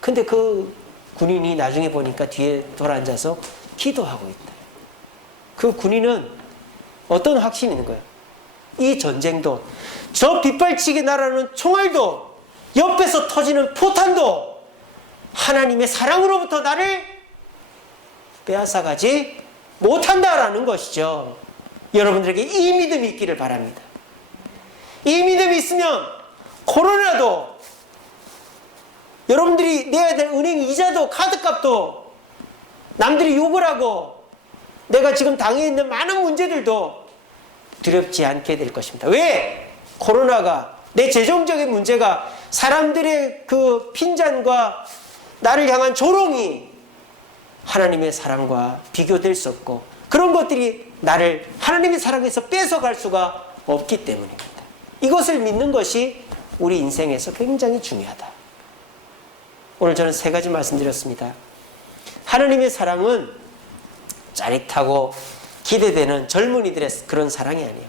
근데 그 군인이 나중에 보니까 뒤에 돌아앉아서 기도하고 있다. 그 군인은 어떤 확신이 있는 거예요? 이 전쟁도, 저 빗발치게 날아오는 총알도, 옆에서 터지는 포탄도 하나님의 사랑으로부터 나를 빼앗아가지 못한다라는 것이죠. 여러분들에게 이 믿음이 있기를 바랍니다. 이 믿음이 있으면 코로나도, 여러분들이 내야 될 은행 이자도, 카드값도, 남들이 욕을 하고 내가 지금 당해 있는 많은 문제들도 두렵지 않게 될 것입니다. 왜? 코로나가, 내 재정적인 문제가, 사람들의 그 핀잔과 나를 향한 조롱이 하나님의 사랑과 비교될 수 없고, 그런 것들이 나를 하나님의 사랑에서 뺏어갈 수가 없기 때문입니다. 이것을 믿는 것이 우리 인생에서 굉장히 중요하다. 오늘 저는 3가지 말씀드렸습니다. 하나님의 사랑은 짜릿하고 기대되는 젊은이들의 그런 사랑이 아니에요.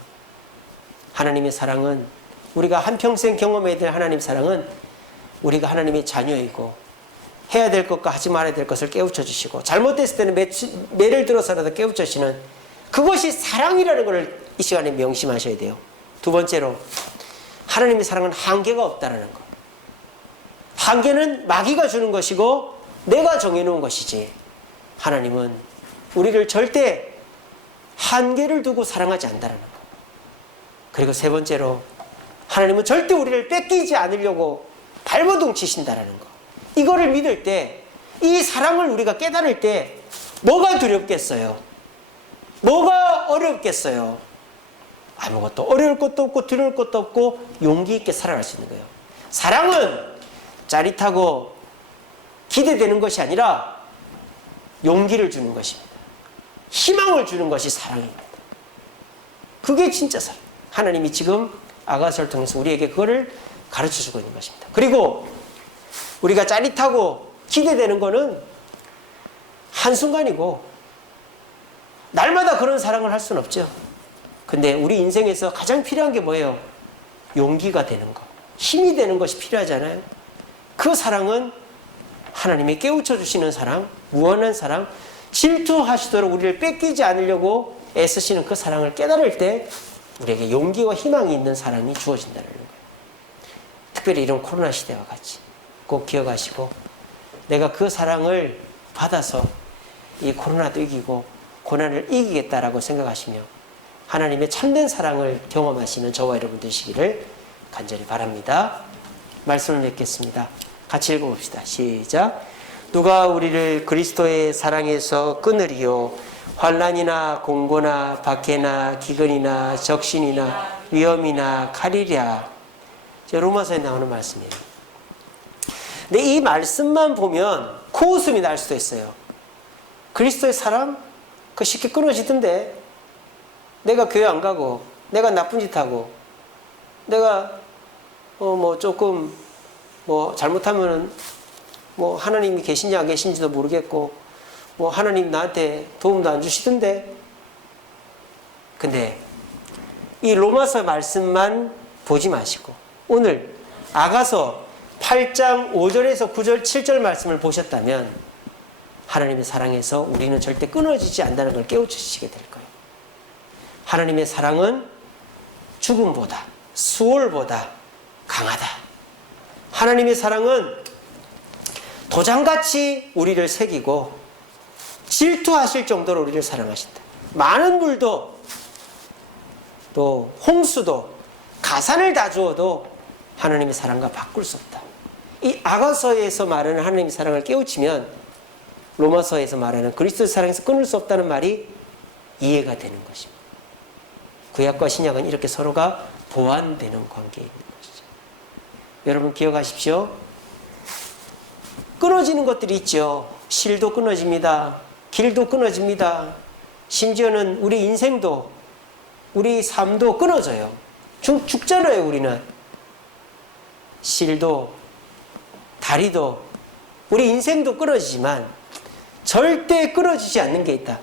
하나님의 사랑은, 우리가 한평생 경험해야 될 하나님의 사랑은 우리가 하나님의 자녀이고 해야 될 것과 하지 말아야 될 것을 깨우쳐 주시고, 잘못됐을 때는 매를 들어서라도 깨우쳐 주시는 그것이 사랑이라는 것을 이 시간에 명심하셔야 돼요. 2번째로, 하나님의 사랑은 한계가 없다는 것. 한계는 마귀가 주는 것이고 내가 정해놓은 것이지, 하나님은 우리를 절대 한계를 두고 사랑하지 않는다는 것. 그리고 3번째로, 하나님은 절대 우리를 뺏기지 않으려고 발버둥 치신다는 것. 이거를 믿을 때, 이 사랑을 우리가 깨달을 때 뭐가 두렵겠어요? 뭐가 어렵겠어요? 아무것도 어려울 것도 없고 두려울 것도 없고 용기 있게 살아갈 수 있는 거예요. 사랑은 짜릿하고 기대되는 것이 아니라 용기를 주는 것입니다. 희망을 주는 것이 사랑입니다. 그게 진짜 사랑. 하나님이 지금 아가서를 통해서 우리에게 그거를 가르쳐주고 있는 것입니다. 그리고 우리가 짜릿하고 기대되는 거는 한순간이고 날마다 그런 사랑을 할 수는 없죠. 근데 우리 인생에서 가장 필요한 게 뭐예요? 용기가 되는 것, 힘이 되는 것이 필요하잖아요. 그 사랑은 하나님이 깨우쳐 주시는 사랑, 무한한 사랑, 질투하시도록 우리를 뺏기지 않으려고 애쓰시는 그 사랑을 깨달을 때 우리에게 용기와 희망이 있는 사랑이 주어진다는 거예요. 특별히 이런 코로나 시대와 같이 꼭 기억하시고, 내가 그 사랑을 받아서 이 코로나도 이기고 고난을 이기겠다라고 생각하시며 하나님의 참된 사랑을 경험하시는 저와 여러분 되시기를 간절히 바랍니다. 말씀을 맺겠습니다. 같이 읽어봅시다. 시작. 누가 우리를 그리스도의 사랑에서 끊으리요? 환난이나 공고나 박해나 기근이나 적신이나 위험이나 칼이랴. 로마서에 나오는 말씀이에요. 근데 이 말씀만 보면 코웃음이 날 수도 있어요. 그리스도의 사랑? 그거 쉽게 끊어지던데. 내가 교회 안 가고, 내가 나쁜 짓 하고, 내가 조금 잘못하면은 하나님이 계신지 안 계신지도 모르겠고, 하나님 나한테 도움도 안 주시던데. 근데 이 로마서 말씀만 보지 마시고 오늘 아가서 8장 5절에서 9절 7절 말씀을 보셨다면 하나님의 사랑에서 우리는 절대 끊어지지 않는다는 걸 깨우치시게 될 거예요. 하나님의 사랑은 죽음보다 수월보다 강하다. 하나님의 사랑은 도장같이 우리를 새기고 질투하실 정도로 우리를 사랑하신다. 많은 물도 또 홍수도 가산을 다 주어도 하나님의 사랑과 바꿀 수 없다. 이 아가서에서 말하는 하나님의 사랑을 깨우치면 로마서에서 말하는 그리스도의 사랑에서 끊을 수 없다는 말이 이해가 되는 것입니다. 구약과 신약은 이렇게 서로가 보완되는 관계에 있는 것이죠. 여러분 기억하십시오. 끊어지는 것들이 있죠. 실도 끊어집니다. 길도 끊어집니다. 심지어는 우리 인생도 우리 삶도 끊어져요. 죽잖아요. 우리는 실도 다리도 우리 인생도 끊어지지만 절대 끊어지지 않는 게 있다.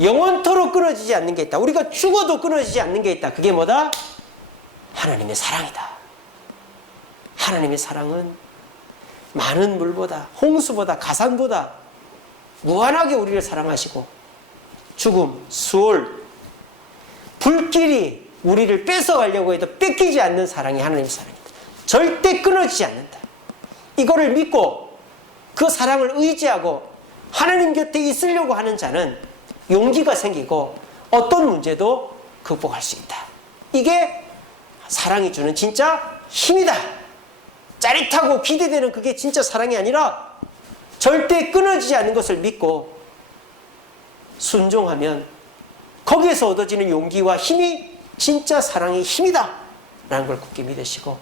영원토록 끊어지지 않는 게 있다. 우리가 죽어도 끊어지지 않는 게 있다. 그게 뭐다? 하나님의 사랑이다. 하나님의 사랑은 많은 물보다 홍수보다 가산보다 무한하게 우리를 사랑하시고 죽음, 수월, 불길이 우리를 뺏어가려고 해도 뺏기지 않는 사랑이 하나님의 사랑이다. 절대 끊어지지 않는다. 이거를 믿고 그 사랑을 의지하고 하나님 곁에 있으려고 하는 자는 용기가 생기고 어떤 문제도 극복할 수 있다. 이게 사랑이 주는 진짜 힘이다. 짜릿하고 기대되는 그게 진짜 사랑이 아니라 절대 끊어지지 않는 것을 믿고 순종하면 거기에서 얻어지는 용기와 힘이 진짜 사랑의 힘이다 라는 걸 굳게 믿으시고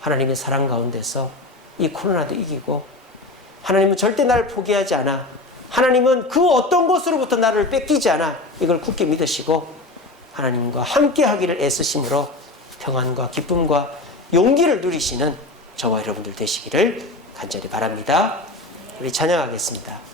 하나님의 사랑 가운데서 이 코로나도 이기고 하나님은 절대 나를 포기하지 않아. 하나님은 그 어떤 것으로부터 나를 뺏기지 않아. 이걸 굳게 믿으시고 하나님과 함께 하기를 애쓰심으로 평안과 기쁨과 용기를 누리시는 저와 여러분들 되시기를 간절히 바랍니다. 우리 찬양하겠습니다.